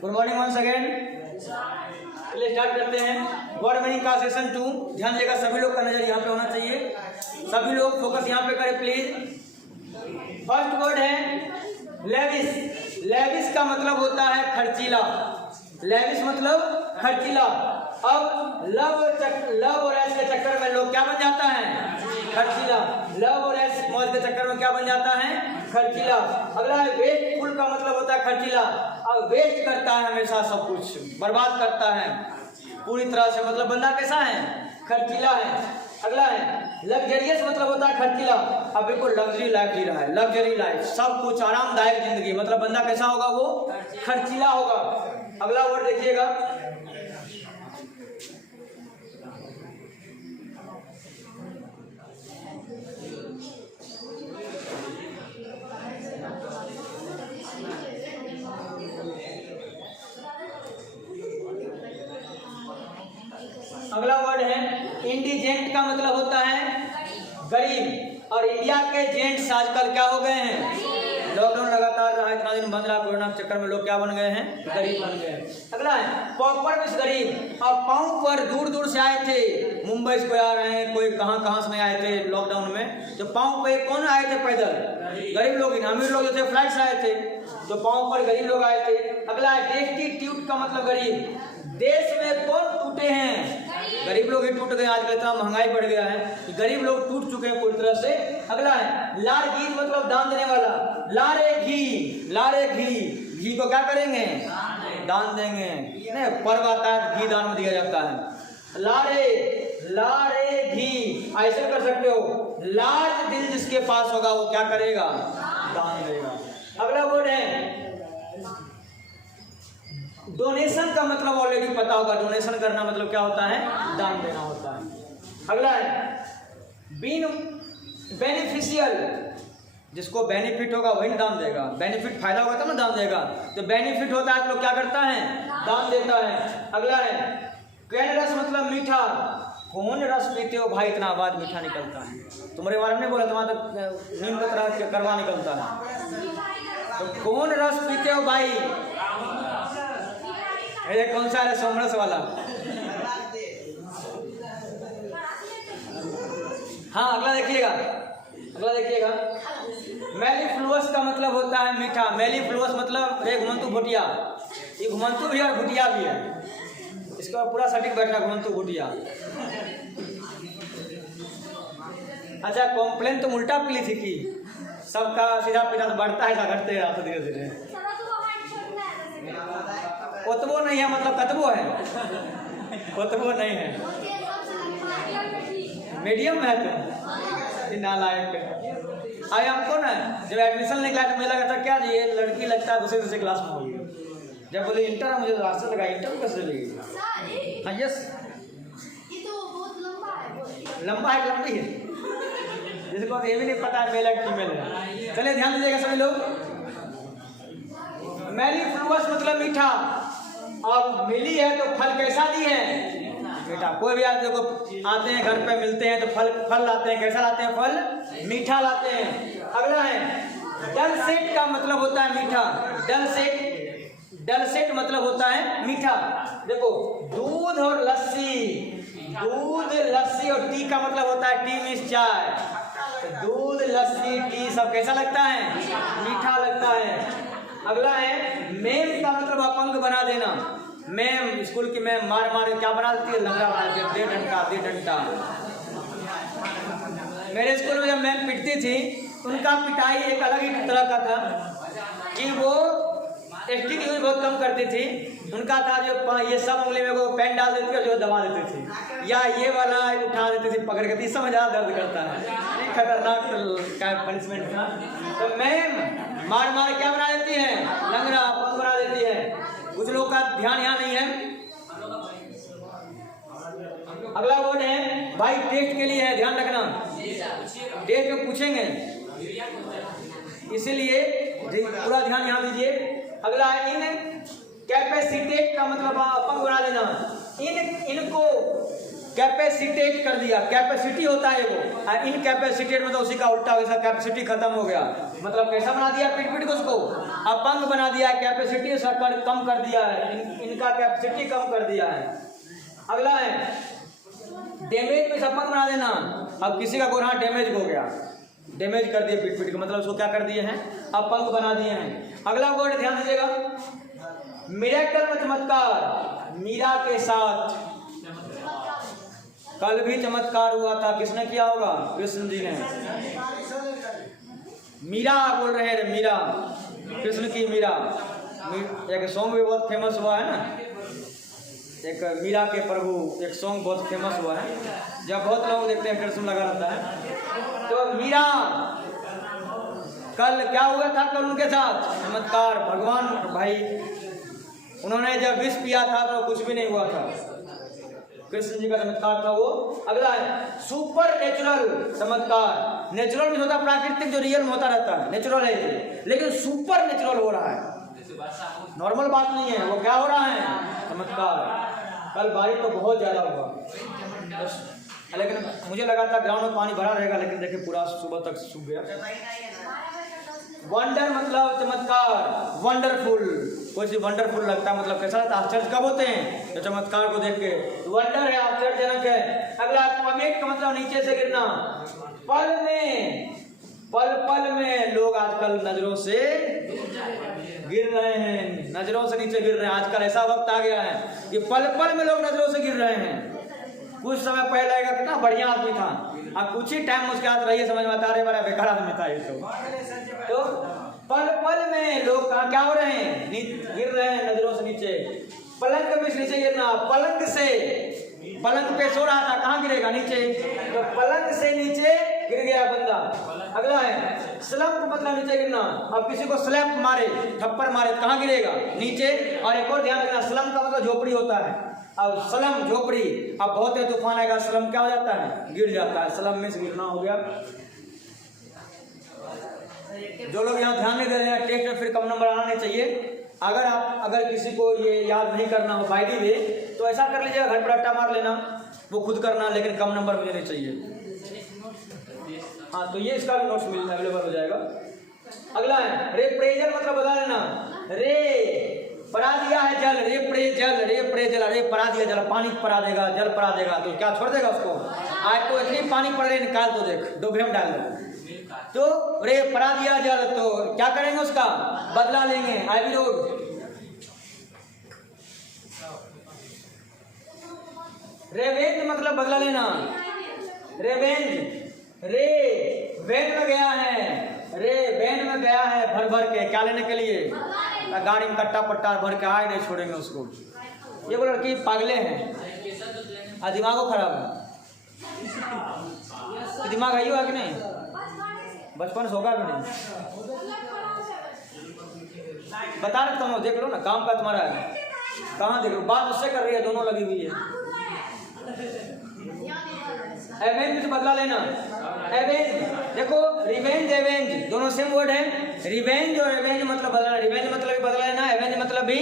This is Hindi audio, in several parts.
Good morning once again. चलिए स्टार्ट करते हैं वर्ड मीनिंग का सेशन 2। ध्यान देगा सभी लोग का नजर यहाँ पे होना चाहिए, सभी लोग फोकस यहाँ पे करें प्लीज। फर्स्ट वर्ड है लेविस। लेविस का मतलब होता है खर्चीला। लेविस मतलब खर्चीला। अब लव और ऐश के चक्कर में लोग क्या बन जाता है? खर्चीला। लव और ऐश मौज के चक्कर में क्या बन जाता है? खर्चीला। अगला है वेस्टफुल का मतलब होता है खर्चीला। अब वेस्ट करता है हमेशा, सब कुछ बर्बाद करता है पूरी तरह से, मतलब बंदा कैसा है? खर्चीला है। अगला है लग्जरियस, मतलब होता है खर्चीला। अब बिल्कुल लग्जरी लाइफ जी रहा है, लग्जरी लाइफ, सब कुछ आरामदायक जिंदगी, मतलब बंदा कैसा होगा? वो खर्चीला होगा। अगला वर्ड देखिएगा अगला वर्ड है इंडिजेंट का मतलब होता है गरीब। और इंडिया के जेंट्स आजकल क्या हो गए हैं? लॉकडाउन लगातार रहा, इतना दिन बंद रहा, कोरोना के चक्कर में लोग क्या बन गए हैं? गरीब बन गए। अगला है पॉपर मिस गरीब। और पाँव पर दूर दूर से आए थे, मुंबई से कोई आ रहे हैं, कोई कहाँ से नहीं आए थे लॉकडाउन में, तो पाँव पे कौन आए थे? पैदल गरीब लोग। अमीर लोग जो थे फ्लाइट से आए थे, तो पाँव पर गरीब लोग आए थे। अगला है डेस्टिट्यूट का मतलब गरीब। देश में कौन टूटे हैं? गरीब लोग ही टूट गए। आजकल इतना महंगाई बढ़ गया है कि गरीब लोग टूट चुके हैं पूरी तरह से। अगला है लारघीज, मतलब दान देने वाला। लारे घी, लारे घी, घी को क्या करेंगे? दान देंगे। नहीं, पर्व आता है घी दान में दिया जाता है। लारे घी ऐसे कर सकते हो, लार्ज दिल जिसके पास होगा वो क्या करेगा? दान देगा। अगला वर्ड है डोनेशन का मतलब ऑलरेडी पता होगा, डोनेशन करना मतलब क्या होता है? दान देना होता है। अगला है बेनिफिशियल, जिसको बेनिफिट होगा वही दान देगा। बेनिफिट फायदा होगा तब ना दान देगा, तो बेनिफिट होता है तो लोग क्या करता है? दान देता है। अगला है कैन रस, मतलब मीठा। कौन रस पीते हो भाई, इतना आवाज मीठा निकलता है? तुम्हारे बारे में नहीं बोला, तुम्हारा तो नीम का तरह करवा निकलता है। तो कौन रस पीते हो भाई? ये कौन सा है? सोमरस वाला। हाँ, अगला देखिएगा, अगला देखिएगा मेलीफ्लुअस का मतलब होता है मीठा। मेलीफ्लुअस मतलब रे घुमंतु भुटिया। ये घुमंतु भी है और भुटिया भी है, इसका पूरा सटीक बैठ रहा घुमंतु भुटिया। अच्छा, कॉम्प्लेन तुम उल्टा पी ली थी कि सबका सीधा पीधा बढ़ता है, घटते रहता धीरे धीरे। कोतबो नहीं है, मतलब कतबो है, कोतबो नहीं है, मीडियम है। तुम नालायक। आए हमको ना जब एडमिशन निकला तो मुझे लगा था क्या ये लड़की लगता है दूसरे क्लास में होगी। जब बोले इंटर है, मुझे रास्ते लगा इंटर कैसे लगेगी? हाँ यस, लंबा है, लंबी है, जिसको ये भी नहीं पता है मेल है फीमेल है। चलिए ध्यान दीजिएगा सभी लोग। मेलीफ्लुअस मतलब मीठा। अब मिली है तो फल कैसा दी है? मीठा। कोई भी आदमी को आते हैं घर पे मिलते हैं तो फल लाते हैं, कैसा लाते हैं? फल मीठा लाते हैं। अगला है डलसेट का मतलब होता है मीठा। डलसेट मतलब होता है मीठा। देखो दूध और लस्सी, दूध लस्सी और टी का मतलब होता है टी मीन्स चाय। तो दूध लस्सी टी सब कैसा लगता है? मीठा लगता है। अगला है मेम का मतलब अपंग बना देना। मैम, स्कूल की मैम मार क्या बना देती है? लंगड़ा बना देती है, दे डंडा। मेरे स्कूल में जब मैम पिटती थी, उनका पिटाई एक अलग ही तरह का था कि वो स्टिक यूज बहुत कम करती थी। उनका था जो ये सब उंगली में वो पेन डाल देती है, जो दबा देती थी, या ये वाला उठा देती थी पकड़ के, इससे ज़्यादा दर्द करता है। खतरनाक का पनिशमेंट था। तो मैम मार क्या बना देती है? लंगड़ा अपंग बना देती है। कुछ लोगों का ध्यान यहाँ नहीं है। अगला वर्ड है भाई टेस्ट के लिए है, ध्यान रखना, टेस्ट में पूछेंगे, इसीलिए पूरा ध्यान यहाँ दीजिए। अगला है इन कैपेसिटेट का मतलब अपंग बना देना। इनको कैपेसिटेट कर दिया, कैपेसिटी होता है वो, इनकैपेसिटेट मतलब उसी का उल्टा, वैसा कैपेसिटी खत्म हो गया, मतलब कैसा बना दिया? पीट पीट को उसको अपंग बना दिया है, कैपेसिटी कम कर दिया है, इनका कैपेसिटी कम कर दिया है। अगला है डैमेज में अपंग बना देना। अब किसी का गोड़ हाथ डैमेज हो गया, डैमेज कर दिए पीट का मतलब उसको क्या कर दिए हैं, अपंग बना दिए हैं। अगला वर्ड ध्यान दीजिएगा, मिरेकल में चमत्कार। मीरा के साथ कल भी चमत्कार हुआ था, किसने किया होगा, कृष्ण जी ने। मीरा बोल रहे हैं, मीरा, कृष्ण की मीरा। एक सॉन्ग भी बहुत फेमस हुआ है ना, एक मीरा के प्रभु, एक सॉन्ग बहुत फेमस हुआ है, जब बहुत लोग देखते हैं कृष्ण लगा रहता है। तो मीरा कल क्या हुआ था, कल उनके साथ चमत्कार। भगवान भाई उन्होंने जब विष पिया था तो कुछ भी नहीं हुआ था, कृष्ण जी का चमत्कार था वो। अगला है सुपर नेचुरल चमत्कार। नेचुरल में होता है प्राकृतिक, जो रियल में होता रहता है, नेचुरल है ये, लेकिन सुपर नेचुरल हो रहा है, नॉर्मल बात नहीं है। वो क्या हो रहा है, चमत्कार। कल बारिश तो बहुत ज्यादा हुआ, लेकिन मुझे लगा था ग्राउंड में पानी भरा रहेगा, लेकिन देखिए पूरा सुबह तक सूख गया। वंडर मतलब चमत्कार, वंडरफुल। कोई चीज वंडरफुल लगता है मतलब कैसा लगता है, आश्चर्य कब होते हैं, तो चमत्कार को देख के। वंडर है, आश्चर्यजनक है। अगला पमेट का मतलब नीचे से गिरना। पल में, पल पल में लोग आजकल नजरों से गिर रहे हैं, नजरों से नीचे गिर रहे हैं। आजकल ऐसा वक्त आ गया है कि पल पल में लोग नजरों से गिर रहे हैं। कुछ समय पहले का कितना बढ़िया आदमी था, अब कुछ ही टाइम उसके हाथ रहिए समझ में आता है बड़ा बेकार आदमी था ये तो पल पल में लोग कहाँ क्या हो रहे हैं, गिर रहे हैं नजरों से नीचे। पलंग में नीचे गिरना, पलंग से, पलंग पे सो रहा था, कहाँ गिरेगा, नीचे, तो पलंग से नीचे गिर गया बंदा। अगला है स्लम्प मतलब नीचे गिरना। अब किसी को स्लैप मारे, थप्पड़ मारे, कहाँ गिरेगा, नीचे। और एक और ध्यान रखना, स्लम का मतलब झोपड़ी होता है। अब स्लम झोपड़ी, अब बहुत है तूफान आएगा, स्लम क्या हो जाता है, गिर जाता है। स्लम में से गिरना हो गया। जो लोग यहाँ ध्यान नहीं दे रहे हैं, टेस्ट में फिर कम नंबर आना नहीं चाहिए। अगर किसी को ये याद नहीं करना हो बाई दी वे, तो ऐसा कर लीजिएगा, घर पर अट्टा मार लेना, वो खुद करना, लेकिन कम नंबर मुझे नहीं चाहिए। हाँ, तो ये इसका भी नोट्स मिल अवेलेबल हो जाएगा। अगला है रेप्रेजल मतलब बता लेना। रे परा दिया है जल, रेप्रेजल, रेप्रेजल, अरे परा दिया जल, पानी परा देगा, जल परा देगा, तो क्या छोड़ देगा उसको। आज तो इतनी पानी पड़ रही, निकाल तो देख, डूबे में डाल दो। तो रे परा दिया जल, तो क्या करेंगे, उसका बदला लेंगे। Ivy road. रेवेंज मतलब बदला लेना, रेवेंज। रे वैन में गया है, रे वैन में गया है भर भर के, क्या लेने के लिए, गाड़ी में कट्टा पट्टा भर के आए, नहीं छोड़ेंगे उसको। ये वो लड़की पागले हैं, दिमाग को खराब है। दिमाग है कि नहीं, बचपन से होगा भी नहीं, बता रखता हूँ, देख लो ना, काम का तुम्हारा है, कहाँ देख लो, बात उससे कर रही है, दोनों लगी हुई है। एवेंज तो बदला लेना, एवेंज देखो, रिवेंज एवेंज दोनों सेम वर्ड है। रिवेंज और एवेंज मतलब बदला, रिवेंज मतलब भी बदला लेना, एवेंज मतलब भी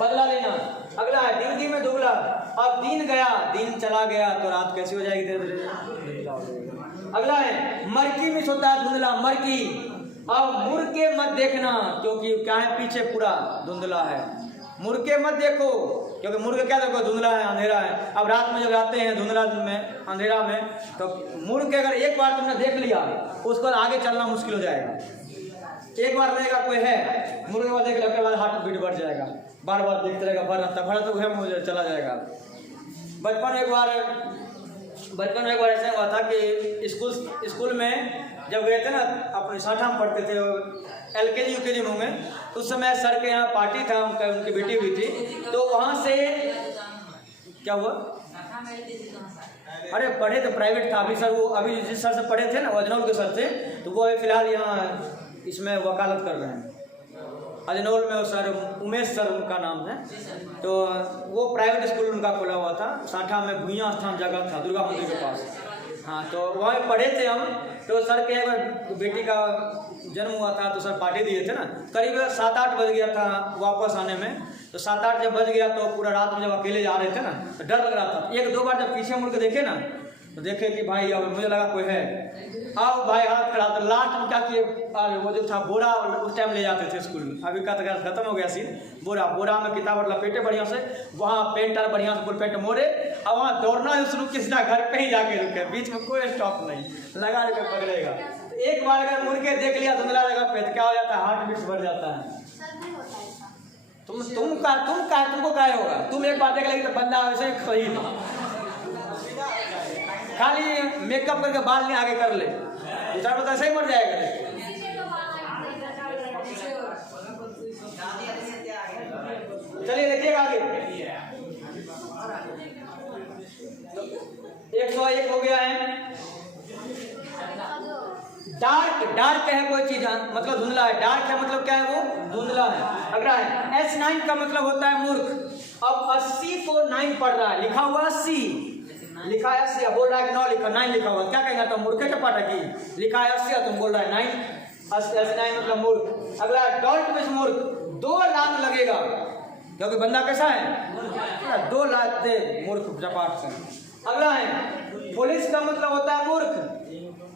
बदला लेना। अगला है दिन दिन में दुगला। अब दिन गया, दिन चला गया, तो रात कैसी हो जाएगी, धीरे धीरे। अगला है मरकी मिस होता है धुंधला, मरकी। अब मुड़ के मत देखना, क्योंकि क्या है, पीछे पूरा धुंधला है। मुड़ के मत देखो, क्योंकि मुड़ के क्या देखो, धुंधला है, अंधेरा है। अब रात में जब जाते हैं धुंधला में, अंधेरा में, तो मुड़ के अगर एक बार तुमने देख लिया, उसके बाद आगे चलना मुश्किल हो जाएगा। एक बार रहेगा कोई है, मुड़ के बाद देख लिया, उसके बाद हार्ट बीट बढ़ जाएगा, बार बार देखते रहेगा, भर तो वह मुझे चला जाएगा। बचपन एक बार ऐसा हुआ था कि स्कूल में जब गए थे ना, अपने साठा में पढ़ते थे, LKG UKG में होंगे, उस समय सर के यहाँ पार्टी था, उनकी बेटी हुई थी, तो वहाँ से क्या हुआ, अरे पढ़े तो प्राइवेट था। अभी सर वो अभी जिस सर से पढ़े थे ना, अजनौल के सर थे, तो वो फिलहाल यहाँ इसमें वकालत कर रहे हैं अजनौल में। सर उमेश सर उनका नाम है। तो वो प्राइवेट स्कूल उनका खोला हुआ था, साठा में भुइयाँ स्थान जगह था, दुर्गा मंदिर के पास। हाँ, तो वहाँ पढ़े थे हम। तो सर के बेटी का जन्म हुआ था, तो सर पार्टी दिए थे ना, करीब 7-8 बज गया था वापस आने में। तो 7-8 जब बज गया, तो पूरा रात में जब अकेले जा रहे थे ना, तो डर लग रहा था। 1-2 बार जब पीछे मुड़ के देखे ना, तो देखे कि भाई अब मुझे लगा कोई है, आओ भाई हाथ खड़ा। तो लास्ट में क्या किए, वो जो था बोरा, उस टाइम ले जाते थे स्कूल में, अभी का तो खत्म हो गया सीन। बोरा में किताब लपेटे बढ़िया से, वहाँ पेंटर बढ़िया से फुल पेंट मोड़े, और वहाँ दौड़ना ही शुरू किया, सीधा घर पे ही जाके रुके, बीच में कोई स्टॉप नहीं, लगा के पकड़ेगा। एक बार अगर मुड़ के देख लिया धुंधला लगा पे, क्या हो जाता है, हार्ट बीट बढ़ जाता है। तुमको क्या होगा, तुम एक बार देख लेगी तो बंदा वैसे सही खाली मेकअप करके बाल नहीं आगे कर ले, दूसरा तो ऐसे ही मर जाएगा। चलिए देखिएगा आगे, 101 हो गया है। डार्क है कोई चीज, मतलब धुंधला है। डार्क है मतलब क्या है, वो धुंधला है। अगला है S9 का मतलब होता है मूर्ख। अब 80 को 9 पढ़ रहा है, लिखा हुआ 80, लिखा है 80, बोल रहा है कि 9 लिखा, 9 लिखा हुआ, क्या कहेगा, तो मूर्ख है टपाटा की, लिखा है 80 तुम बोल रहा है 9, S9 मतलब मूर्ख। अगला डोंट मिस मूर्ख, 2 लात लगेगा, क्योंकि बंदा कैसा है, 2 लात दे मूर्ख चपाट से। अगला है पुलिस का मतलब होता है मूर्ख,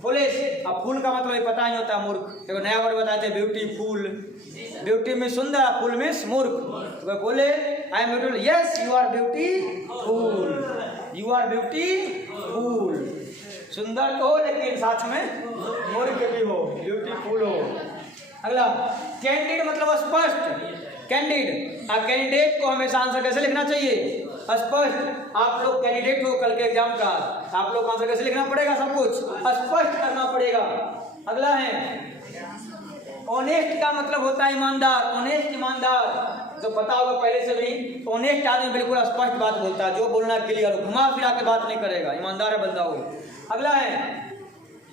पुलिस। अब फूल का मतलब पता नहीं होता मूर्ख, देखो नया वर्ड बताते हैं ब्यूटीफुल, ब्यूटी में सुंदर, फुल में मूर्ख। तो बोले I am beautiful, yes you are beautiful, you are beautiful. सुंदर तो हो लेकिन साथ में मूर्ख भी हो, ब्यूटीफुल हो। अगला कैंडिड मतलब स्पष्ट, कैंडिड। कैंडिडेट को हमेशा आंसर कैसे लिखना चाहिए, स्पष्ट। आप लोग कैंडिडेट हो कल के एग्जाम का, आप लोग आंसर कैसे लिखना पड़ेगा, सब कुछ स्पष्ट करना पड़ेगा। अगला है ऑनेस्ट का मतलब होता है ईमानदार, ऑनेस्ट ईमानदार, तो पता होगा पहले से भी। ऑनेस्ट आदमी बिल्कुल स्पष्ट बात बोलता है, जो बोलना क्लियर, घुमा फिरा के बात नहीं करेगा, ईमानदार है बंदा वो। अगला है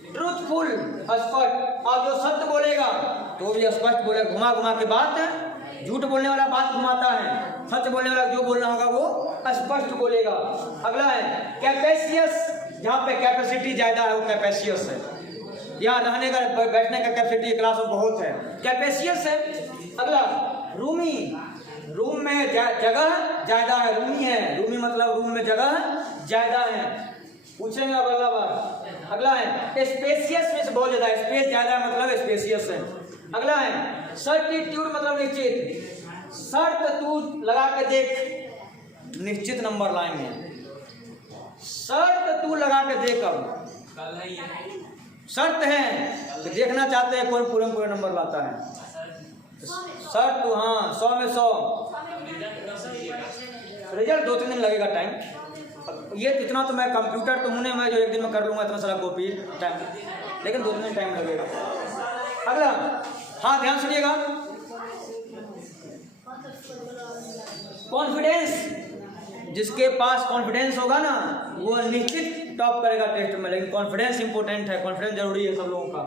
ट्रूथफुल, स्पष्ट, और जो सत्य बोलेगा तो भी स्पष्ट बोलेगा, घुमा घुमा के बात, झूठ बोलने वाला बात घुमाता है, सच बोलने वाला जो बोलना होगा वो स्पष्ट बोलेगा। अगला है कैपेसियस, जहाँ पे कैपेसिटी ज्यादा है वो कैपेसियस है, यहाँ रहने का बैठने का कैपेसिटी क्लास में बहुत है, कैपेसियस है। अगला रूमी, रूम में जगह ज्यादा है, रूमी है, रूमी मतलब रूम में जगह ज्यादा है, पूछेंगे अगला बार। अगला है स्पेसियस में से बहुत ज्यादा, स्पेस ज्यादा है मतलब स्पेसियस है। अगला है सर्टिट्यूड मतलब निश्चित, शर्त तू लगा के देख निश्चित नंबर लाएंगे, शर्त तू लगा के देख, अब शर्त है तो देखना चाहते हैं कौन पूरे नंबर लाता है, शर्त तू, हाँ 100 में 100, रिजल्ट 2-3 दिन लगेगा टाइम, ये इतना तो मैं कंप्यूटर तो मुने मैं जो एक दिन में कर लूंगा इतना सारा कॉपी टाइम, लेकिन 2-3 दिन टाइम लगेगा। अगला, हाँ ध्यान सुनिएगा, कॉन्फिडेंस, जिसके पास कॉन्फिडेंस होगा ना वो निश्चित टॉप करेगा टेस्ट में, लेकिन कॉन्फिडेंस इंपॉर्टेंट है, कॉन्फिडेंस जरूरी है सब लोगों का।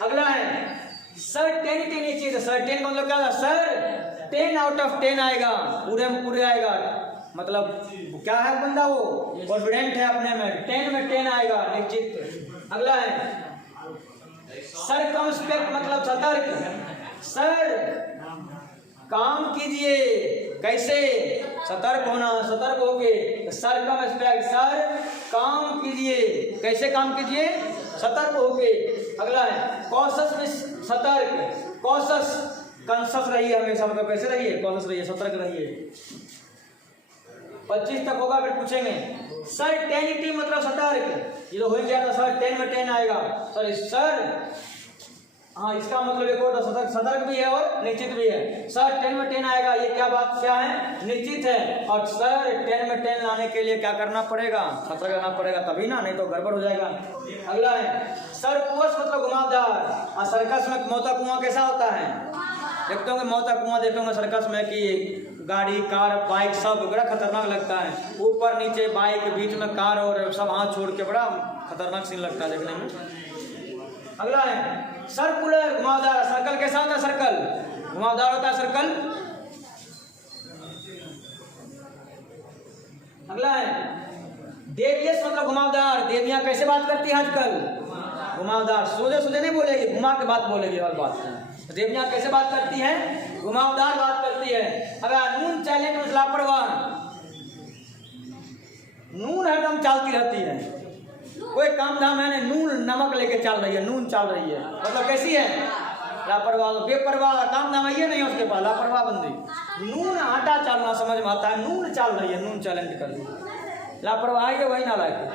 अगला है सर्टेनिटी निश्चित, सर्टेन मतलब क्या, सर 10 आउट ऑफ 10 आएगा, पूरे में पूरे आएगा, मतलब क्या है बंदा वो कॉन्फिडेंट है अपने में, 10 में 10 आएगा निश्चित। अगला है सर्कमस्पेक्ट मतलब सतर्क, सर काम कीजिए, कैसे, सतर्क होना, सतर्क होगे, सर्कमस्पेक्ट, सर काम कीजिए, कैसे काम कीजिए, सतर्क होगे। अगला है कॉशस में सतर्क, कॉशस कॉन्शस रहिए हमेशा, मतलब कैसे रहिए, कॉशस रहिए, सतर्क रहिए। 25 तक होगा फिर पूछेंगे। सर्टेनिटी मतलब सतर्क, ये तो हो गया था सर 10 में 10 आएगा, सॉरी सर, हाँ इसका मतलब एक और सतर्क, सतर्क भी है और निश्चित भी है। सर 10 में 10 आएगा, ये क्या बात क्या है, निश्चित है, और सर 10 में 10 लाने के लिए क्या करना पड़ेगा, सतर्क रहना पड़ेगा, तभी ना, नहीं तो गड़बड़ हो जाएगा। अगला है सर्कस मतलब घुमावदार, और सर्कस में मौता कुआं कैसा होता है, देखते होंगे मौता कुआं, देखते होंगे सर्कस में कि गाड़ी कार बाइक सब बड़ा खतरनाक लगता है, ऊपर नीचे बाइक, बीच में कार, और सब हाथ छोड़ के बड़ा खतरनाक सीन लगता है देखने में। अगला है सर्कुलर, घुमावदार, सर्कल कैसा होता है, सर्कल घुमावदार होता है सर्कल। अगला है डेवियस मतलब घुमावदार, देवियां कैसे बात करती है आजकल, घुमावदार, सोझे सोझे नहीं बोलेगी, घुमा के बात बोलेगी हर बात में। तो देवियाँ कैसे बात करती हैं? घुमावदार बात करती है। अगर नून चाले तो लापरवाह, नून हरदम चालती रहती है, कोई काम धाम है नहीं, नून नमक लेके चल रही है, नून चल रही है, मतलब कैसी है? लापरवाह, बेपरवाह, काम धाम ये नहीं है उसके पास, लापरवाह बंदी। नून आटा चालना समझ में आता है, नून चल रही है, नून चैलेंज कर रही है, लापरवाह है वही ना लायक।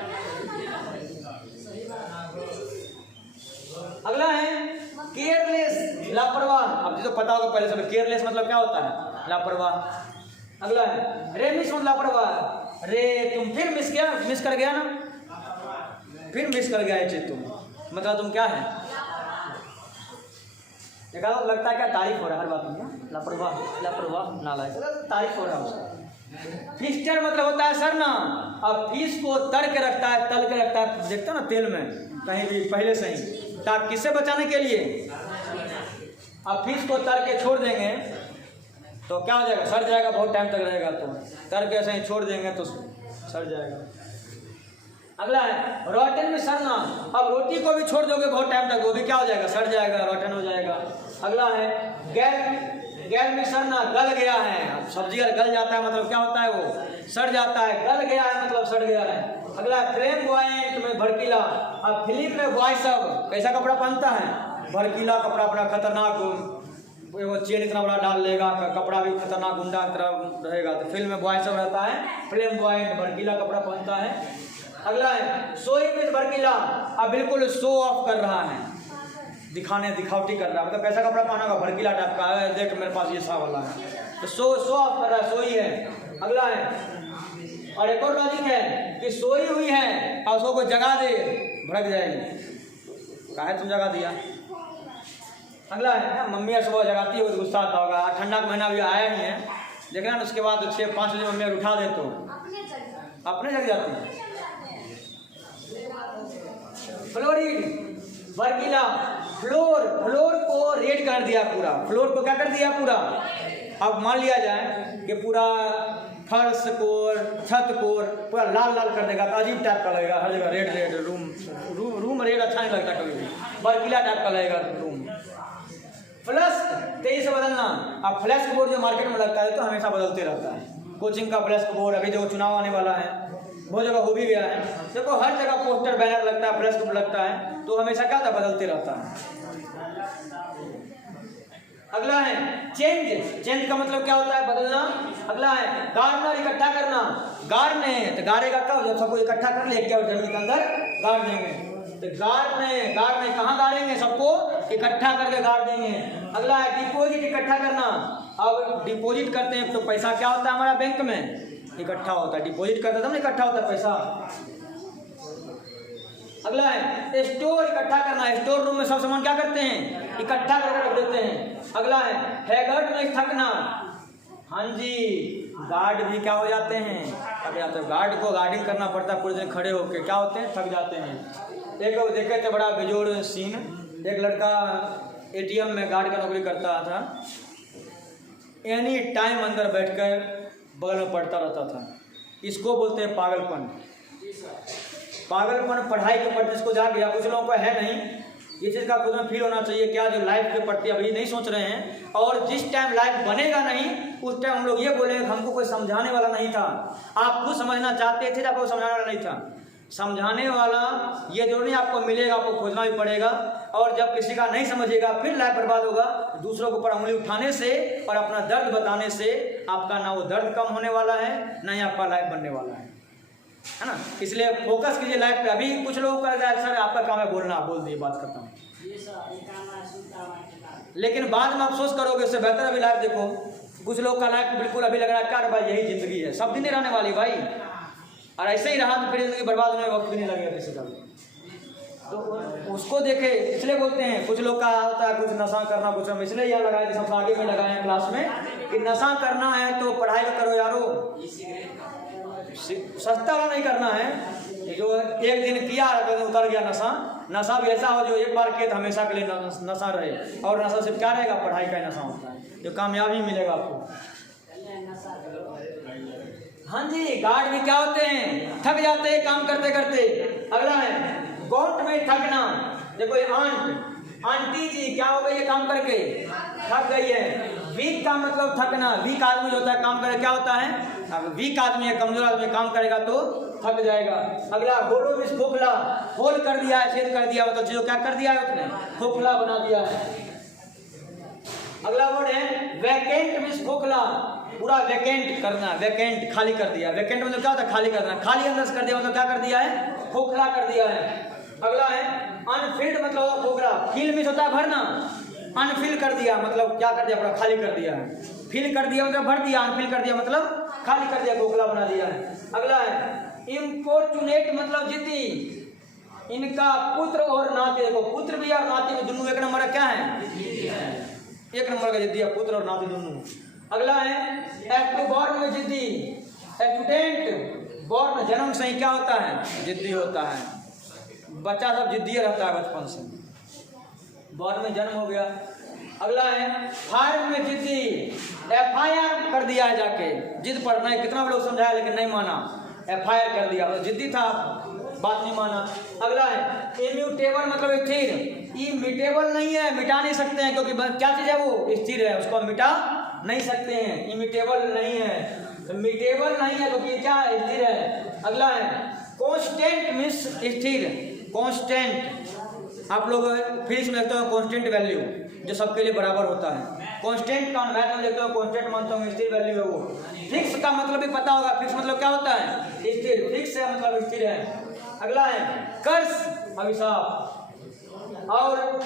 अगला है केयरलेस, लापरवाह। अब तो पता होगा पहले सब, केयरलेस मतलब क्या होता है? लापरवाह। अगला है रे मिस, मतलब लापरवाह, रे तुम फिर मिस कर गया ना, फिर मिस कर गया चीज तुम, मतलब तुम क्या है? देखा तो लगता है क्या तारीफ हो रहा है हर बात में, लापरवाह लापरवाह नालायक, तारीफ हो रहा है उसका। फिस्टर मतलब होता है सरना। अब फिश को तर के रखता है, तल के रखता है, देखते हो ना तेल में कहीं भी पहले से ही, ताकि किससे बचाने के लिए? अब फिश को तर के छोड़ देंगे तो क्या हो जाएगा? सड़ जाएगा, बहुत टाइम तक रहेगा। तो तर के ऐसे ही छोड़ देंगे तो सड़ जाएगा। अगला है रोटन में सड़ना। अब रोटी को भी छोड़ दोगे बहुत टाइम तक, वो भी क्या हो जाएगा? सड़ जाएगा, रोटन हो जाएगा। अगला है गैल में सड़ना, गल गया है। अब सब्जी अगर गल जाता है मतलब क्या होता है? वो सड़ जाता है, गल गया है मतलब सड़ गया है। अगला फ्लेम बॉय में भड़कीला। अब फिल्म में बॉय सब कैसा कपड़ा पहनता है? भड़कीला कपड़ा, अपना खतरनाक, वो चेन इतना बड़ा डाल लेगा, कपड़ा भी खतरनाक गुंडा की तरह रहेगा। तो फिल्म में बॉय सब रहता है, फ्लेम बॉय भड़कीला कपड़ा पहनता है। अगला है सोई में भड़कीला। अब बिल्कुल शो ऑफ कर रहा है, दिखावटी कर रहा है, मतलब कैसा कपड़ा पहना होगा? भड़कीला टाइप का है, देख मेरे पास ये सा वाला है, तो शो ऑफ कर रहा है, सोई है। अगला है और एक और लॉजिक है कि सोई हुई है और उसको कोई जगा दे, भड़क जाएगी, काहे तुम जगा दिया? अगला है मम्मी सुबह जगाती है तो गुस्सा आता होगा। ठंडा का महीना भी आया ही है, देखना ना, उसके बाद 6-5 बजे मम्मी उठा दे तो अपने जग जाती है। फ्लोरिड भड़कीला, फ्लोर को रेड कर दिया पूरा, फ्लोर को क्या कर दिया पूरा? अब मान लिया जाए कि पूरा फर्श को, छत को पूरा लाल लाल कर देगा तो अजीब टाइप का लगेगा, हर जगह रेड रूम रेड अच्छा नहीं लगता, कभी भी भड़कीला टाइप का लगेगा रूम। फ्लैश तेजी से बदलना। अब फ्लैश बोर्ड जो मार्केट में लगता है तो हमेशा बदलते रहता है। कोचिंग का फ्लैश बोर्ड, अभी जो चुनाव आने वाला है बहुत जगह हो भी गया है, देखो हर जगह पोस्टर बैनर लगता है, फ्लैश बोर्ड लगता है, तो हमेशा क्या था? बदलते रहता है। अगला है चेंज का मतलब क्या होता है? बदलना। अगला है गाड़ना, इकट्ठा करना। गाड़ने तो गाड़ेगा कब? जब सबको इकट्ठा कर ले क्या जमीन के अंदर गाड़ देंगे। तो गाड़ने कहाँ गाड़ेंगे? सबको इकट्ठा करके गाड़ देंगे। अगला है डिपॉजिट, इकट्ठा करना। अब डिपॉजिट करते हैं तो पैसा क्या होता है हमारा? बैंक में इकट्ठा होता है, डिपॉजिट करते तब ना इकट्ठा होता है पैसा। अगला है स्टोर, इकट्ठा करना। स्टोर रूम में सब सामान क्या करते हैं? इकट्ठा करके रख देते हैं। अगला है हैगर्ड में थकना। हाँ जी, गार्ड भी क्या हो जाते हैं? थक जाते हैं। गार्ड को गार्डिंग करना पड़ता है पूरे दिन खड़े होकर, क्या होते हैं? थक जाते हैं। एक लोग देखे थे बड़ा बेजोड़ सीन, एक लड़का एटीएम में गार्ड का नौकरी करता था, एनी टाइम अंदर बैठकर बगल में पढ़ता रहता था। इसको बोलते हैं पागलपन। पागलपन पढ़ाई के प्रति इसको जा गया, कुछ लोगों को है नहीं, ये चीज़ का खुद में फील होना चाहिए क्या जो लाइफ के प्रति अभी नहीं सोच रहे हैं, और जिस टाइम लाइफ बनेगा नहीं उस टाइम हम लोग ये बोलेंगे हमको कोई समझाने वाला नहीं था। आप खुद समझना चाहते थे, आपको समझाने वाला नहीं था। समझाने वाला ये जरूरी नहीं आपको मिलेगा, आपको खोजना भी पड़ेगा, और जब किसी का नहीं समझेगा फिर लाइफ बर्बाद होगा। दूसरों के ऊपर उंगली उठाने से और अपना दर्द बताने से आपका ना वो दर्द कम होने वाला है, ना ही आपका लाइफ बनने वाला है ना। इसलिए फोकस कीजिए लाइफ पे। अभी कुछ लोगों का सर आपका काम है बोलना, बोल दिए, बात करता हूँ, लेकिन बाद में अफसोस करोगे, उससे बेहतर अभी लाइफ देखो। कुछ लोग का लाइफ बिल्कुल अभी लग रहा है क्या भाई यही जिंदगी है, सब दिन नहीं रहने वाली भाई, और ऐसे ही रहा तो फिर जिंदगी बर्बाद होने में वक्त भी नहीं लगेगा किसी का। तो उसको देखे, इसलिए बोलते हैं कुछ लोग का होता है कुछ नशा करना, कुछ हम इसलिए यह लगाए सबसे आगे में लगाए हैं क्लास में कि नशा करना है तो पढ़ाई करो यारो, सस्ता वाला नहीं करना है। जो एक दिन किया उतर गया नशा भी ऐसा हो जो एक बार किया तो हमेशा के लिए नशा रहे, और नशा सिर्फ क्या रहेगा? पढ़ाई का नशा होता है जो कामयाबी मिलेगा आपको। हाँ जी, गार्ड भी क्या होते हैं? थक जाते हैं काम करते करते। अगला है गॉन्ट में थकना। देखो ये आंटी जी क्या हो गई है काम करके, थक गई है। वीक का मतलब थकना, वीक आदमी जो होता है काम करे क्या होता है, अब वीक आदमी है, कमजोर आदमी काम करेगा तो थक जाएगा। अगला होलो मिस खोखला, होल कर दिया है, छेद कर दिया, मतलब चीजों क्या कर दिया है उसने, खोखला बना दिया है। अगला वर्ड है वैकेंट मिस खोखला, पूरा वैकेंट करना, वैकेंट खाली कर दिया। वैकेंट मतलब क्या होता है, खाली करना, खाली अंदर से कर दिया मतलब क्या कर दिया है, खोखला कर दिया है। अगला है अनफिल्ड मतलब खोखला, फिल मिस होता है भरना, अनफिल कर दिया मतलब क्या कर दिया, पूरा खाली कर दिया है। फिल कर दिया मतलब भर दिया, अनफिल कर दिया मतलब खाली कर दिया, खोखला बना दिया है। अगला है इम्पोर्चुनेट मतलब जिद्दी, इनका पुत्र और नाती, देखो पुत्र भी और नाती में दोनों एक नंबर का क्या है, एक नंबर का जिद्दी है, पुत्र और नाती दोनों। अगला है एक्टिव बॉर्न में जिद्दी, स्टूडेंट बॉर्न जन्म से ही क्या होता है, जिद्दी होता है, बच्चा सब जिद्दी रहता है बचपन से, बॉर्न में जन्म हो गया। अगला है फार्म में जिद्दी, FIR कर दिया है जाके, जिद पर नहीं, कितना भी लोग समझाया लेकिन नहीं माना, FIR कर दिया, तो जिद्दी था, बात नहीं माना। अगला है इम्यूटेबल मतलब स्थिर, इमिटेबल नहीं है, मिटा नहीं सकते हैं, क्योंकि क्या चीज है वो स्थिर है, उसको मिटा नहीं सकते हैं, इमिटेबल नहीं है, मिटेबल नहीं है क्योंकि क्या स्थिर है। अगला है कांस्टेंट मींस स्थिर, कांस्टेंट आप लोग फिजिक्स में लिखते हो कांस्टेंट वैल्यू जो सबके लिए बराबर होता है, कांस्टेंट का मैथ में लिखते हो कांस्टेंट मानता हूँ, स्थिर वैल्यू है वो। फिक्स का मतलब भी पता होगा, फिक्स मतलब क्या होता है, स्थिर, फिक्स है मतलब स्थिर है। अगला है कर्स अभिशाप, और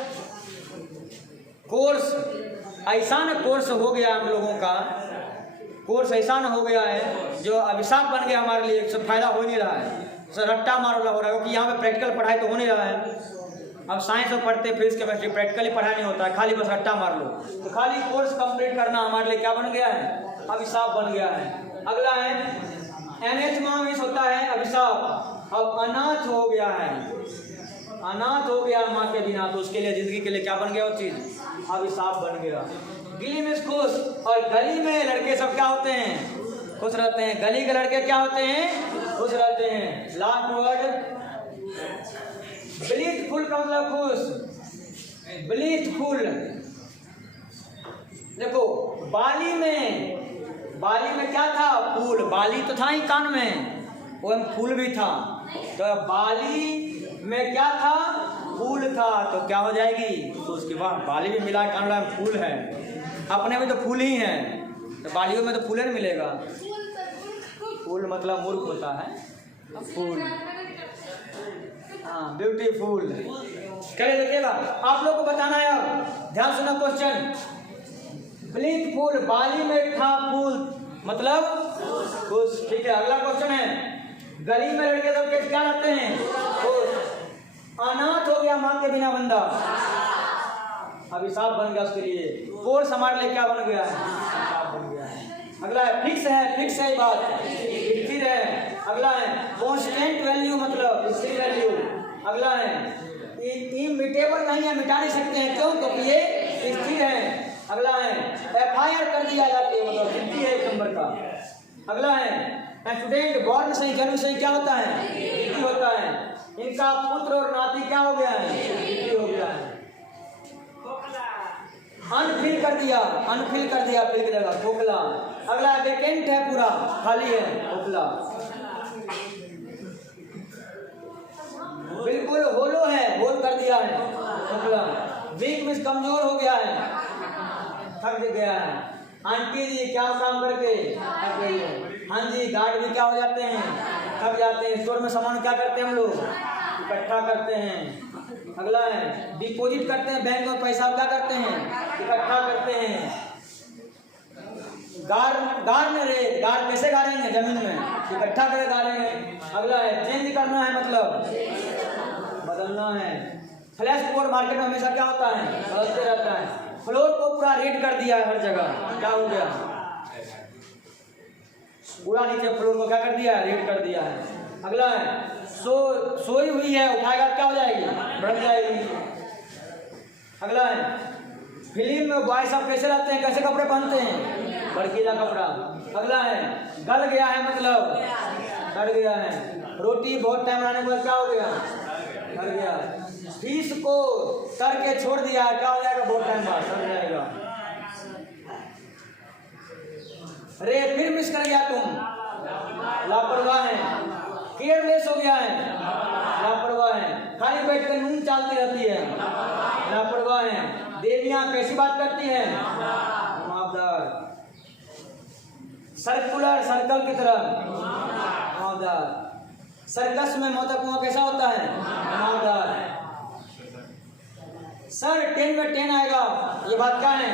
कोर्स ऐसा न कोर्स हो गया हम लोगों का, कोर्स ऐसा न हो गया है जो अभिशाप बन गया हमारे लिए, सब फायदा हो नहीं रहा है, सर रट्टा मार वाला हो रहा है, क्योंकि यहाँ पे प्रैक्टिकल पढ़ाई तो हो नहीं रहा है। अब साइंस में पढ़ते फिजिक्स केमिस्ट्री प्रैक्टिकली पढ़ाई नहीं होता है, खाली बस रट्टा मार लो, तो खाली कोर्स कंप्लीट करना हमारे लिए क्या बन गया है, अभिशाप बन गया है। अगला है एनेथमा होता है अभिशाप, अब अनाथ हो गया है, अनाथ हो गया माँ के बिना, तो उसके लिए जिंदगी के लिए क्या बन गया वो चीज, अभिशाप बन गया। गिली में खुश, और गली में लड़के सब क्या होते हैं, खुश रहते हैं, गली के लड़के क्या होते हैं, खुश रहते हैं। लास्ट वर्ड ब्लीथफुल का मतलब खुश, ब्लीथफुल, देखो बाली में क्या था, फूल, बाली तो था ही कान में, वो फूल भी था, तो बाली में क्या था, फूल था, तो क्या हो जाएगी, तो उसके बाद बाली भी मिला, कान में फूल है, अपने में तो फूल ही है, तो बालियों में तो फूल नहीं मिलेगा, फूल मतलब मूर्ख होता है, फूल, हाँ ब्यूटीफुल। चलिए देखिएगा आप लोग को बताना है, अब ध्यान सुना क्वेश्चन, ब्लीथफुल बाली में था फूल मतलब खुश, ठीक है। अगला क्वेश्चन है गली में लड़के सब के क्या रहते हैं, खुश। अनाथ हो गया माँ के बिना बंदा, अभिशाप बन गया उसके लिए, कोर्स हमारे लिए क्या बन गया है, अभिशाप बन गया है। अगला है फिक्स है बात, स्थिर है। अगला है कांस्टेंट वैल्यू मतलब स्थिर वैल्यू। अगला है इमिटेबल नहीं है, मिटा नहीं सकते हैं, क्यों, क्योंकि ये स्थिर है। अगला है FIR कर दिया जाती है, मतलब जिद्दी है एक नंबर का। अगला है स्टूडेंट बॉर्न से जन्म से क्या होता है, जिद्दी होता है। इनका पुत्र और नाती क्या हो गया है, जिद्दी हो गया है। अनफिल कर दिया, फिल की जगह खोखला। अगला वैकेंट है, पूरा खाली है, खोखला। बिल्कुल होलो है, होल कर दिया है, खोखला। वीक में कमजोर हो गया है, थक गया है। आंटी जी क्या काम करके थक गई है। हाँ जी गार्ड भी क्या हो जाते हैं, थक जाते हैं। स्टोर में सामान क्या करते हैं हम लोग, इकट्ठा करते हैं। अगला है डिपॉजिट करते हैं, बैंक में पैसा क्या करते हैं, इकट्ठा करते हैं। गाड़ कैसे गाड़ेंगे, जमीन में इकट्ठा करके गाड़ेंगे। अगला है चेंज करना है, मतलब बदलना है। फ्लैश बोर्ड मार्केट में हमेशा क्या होता है, बदलते रहता है। फ्लोर को पूरा रेड कर दिया है हर जगह, क्या हो गया, पूरा नीचे फ्लोर को क्या कर दिया है, रेड कर दिया है। अगला है सोई हुई है, उठाएगा क्या हो जाएगी, बढ़ जाएगी। अगला है फिल्म में बॉय सब कैसे रहते हैं, कैसे कपड़े पहनते हैं, भड़कीला कपड़ा। अगला है गल गया है, मतलब सड़ गया है। रोटी बहुत टाइम बनाने के बाद क्या हो गया, गल गया। फीस को करके छोड़ दिया, क्या हो जाएगा? बहुत टाइम बाद समझ जाएगा। रे फिर मिस कर गया तुम, लापरवाह है। केयरलेस हो गया है, लापरवाह है। खाली बैठ कर नून चालती रहती है, लापरवाह है। देवियां कैसी बात करती हैं? घुमावदार, सर्कुलर, सर्कल की तरह घुमावदार। सर्कस में मोटा कुआं कैसा होता है? घुमावदार। सर 10 में 10 आएगा, ये बात क्या है?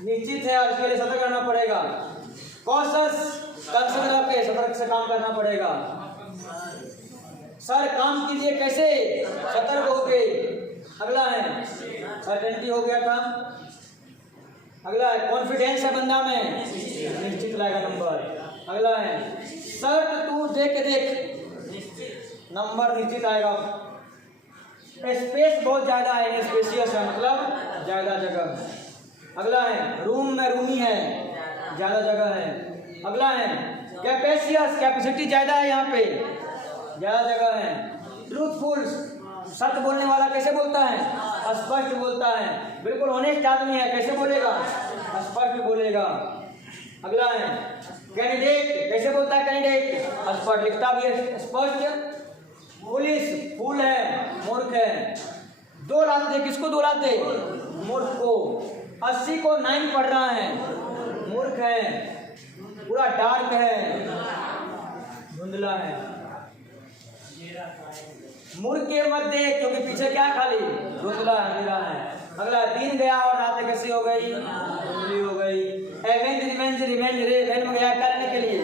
निश्चित है, इसके लिए सतर्क रहना पड़ेगा। कॉशस, सतर्क से काम करना पड़ेगा। सर काम कीजिए कैसे? सतर्क होके। अगला है सर्टेनिटी, हो गया था। अगला है कॉन्फिडेंस है बंदा में, निश्चित लाएगा नंबर। अगला है शर्त तू देख देख, नंबर निश्चित आएगा। स्पेस बहुत ज्यादा है, स्पेशियस है मतलब ज्यादा जगह। अगला है रूम में रूमी है, ज्यादा जगह है। अगला है कैपेसियस, कैपेसिटी ज्यादा है, यहाँ पे ज्यादा जगह है। ट्रूथफुल, सत्य बोलने वाला कैसे बोलता है? स्पष्ट बोलता है, बिल्कुल ऑनेस्ट आदमी है, कैसे बोलेगा? स्पष्ट बोलेगा। अगला है कैंडिडेट, कैसे बोलता है? कैंडिडेट स्पष्ट, लिखता भी है स्पष्ट। पुलिस, फूल है, मूर्ख है। 2 लाते, किसको 2 लाते? मूर्ख को। 80 को 9 पढ़ रहा है, मूर्ख है। पूरा डार्क है, धुंधला है। मूर्ख के मत देख, क्योंकि पीछे क्या खाली धुंधला अंधेरा है। अगला दिन गया और रात कैसी हो गई? धुंधली हो गई। रिवेंज रेल में गया क्या लेने के लिए?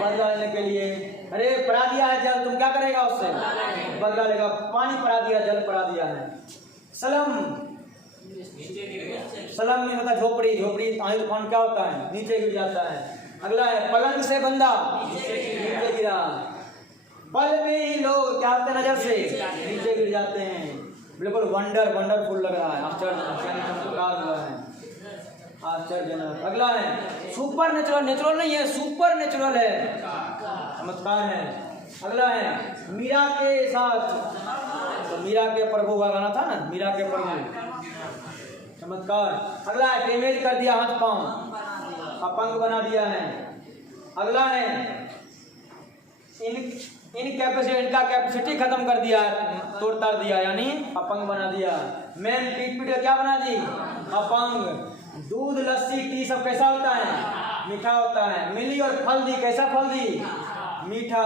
बदला लेने के लिए। अरे पड़ा दिया है जल, तुम क्या करेगा उससे? बदला लेगा। पानी पड़ा दिया, जल पड़ा दिया है। सलम, सलम में होता है झोपड़ी, झोपड़ी आंधी तूफान क्या होता है? नीचे गिर जाता है। अगला है पलंग से बंदा नीचे गिरा। पल में ही लोग क्या होते नजर से नीचे गिर जाते हैं। बिल्कुल वंडरफुल लग रहा है, आश्चर्यजनक हुआ है, आश्चर्यजनक। अगला है सुपर नेचुरल, नेचुरल नहीं है, सुपर नेचुरल है, चमत्कार है। अगला है मीरा के साथ, तो मीरा के प्रभु का गाना था ना, मीरा के प्रभु, चमत्कार। अगला है डैमेज कर दिया, हाथ पांव अपंग बना दिया है। अगला है इनका कैपेसिटी खत्म कर दिया, तोड़ ताड़ दिया, यानी अपंग बना दिया। मैन पीट पीट क्या बना दी? अपंग। दूध, लस्सी, टी सब कैसा होता है? मीठा होता है। मिली और फल दी, कैसा फल दी? मीठा।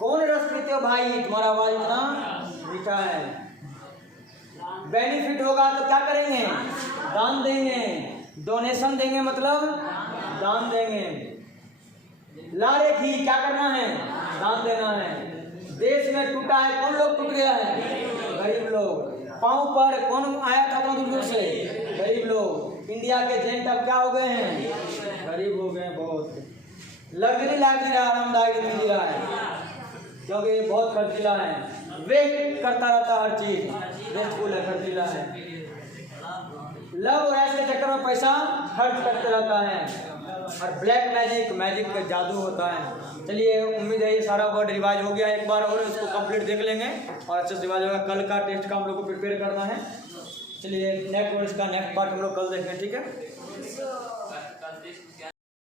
कौन रस पीते हो भाई, तुम्हारा आवाज इतना मीठा है। बेनिफिट होगा तो क्या करेंगे? दान देंगे, डोनेशन देंगे, मतलब दान देंगे। लारे थी, क्या करना है? दान देना है। देश में टूटा है, कौन लोग टूट गया है? गरीब लोग। पांव पर कौन आया था इतना दूर से? गरीब लोग। इंडिया के जेंट अब क्या हो गए हैं? गरीब हो गए बहुत। लग्जरी लाइफ जी रहा, आरामदायक जिंदगी जी रहा है, क्योंकि बहुत खर्चीला है, वेस्ट करता रहता हर चीज, वेस्टफुल है, खर्चीला है। लव और ऐसे चक्कर में पैसा खर्च करते रहता है। और ब्लैक मैजिक का जादू होता है। चलिए उम्मीद है ये सारा वर्ड रिवाइज हो गया, एक बार और इसको कंप्लीट देख लेंगे और अच्छे से रिवाइज होगा। कल का टेस्ट का हम लोग को प्रिपेयर करना है। चलिए नेक्स्ट वर्ड, इसका नेक्स्ट पार्ट हम लोग कल देखें, ठीक है।